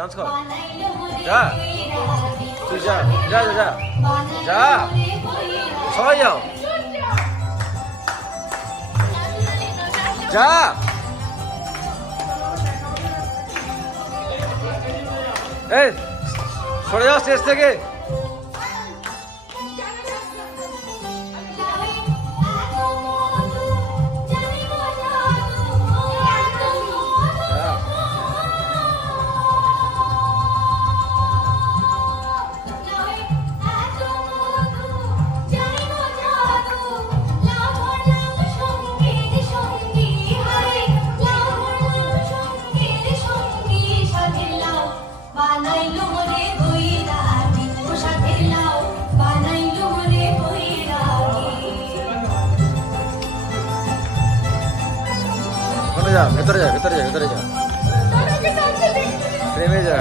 dance কর যা তুই যা যা যা যা যা সবাই যাও যা এই সরে যাও স্টেজ থেকে যা ভেতরে যা ভেতরে যা ভেতরে যা প্রেমে যা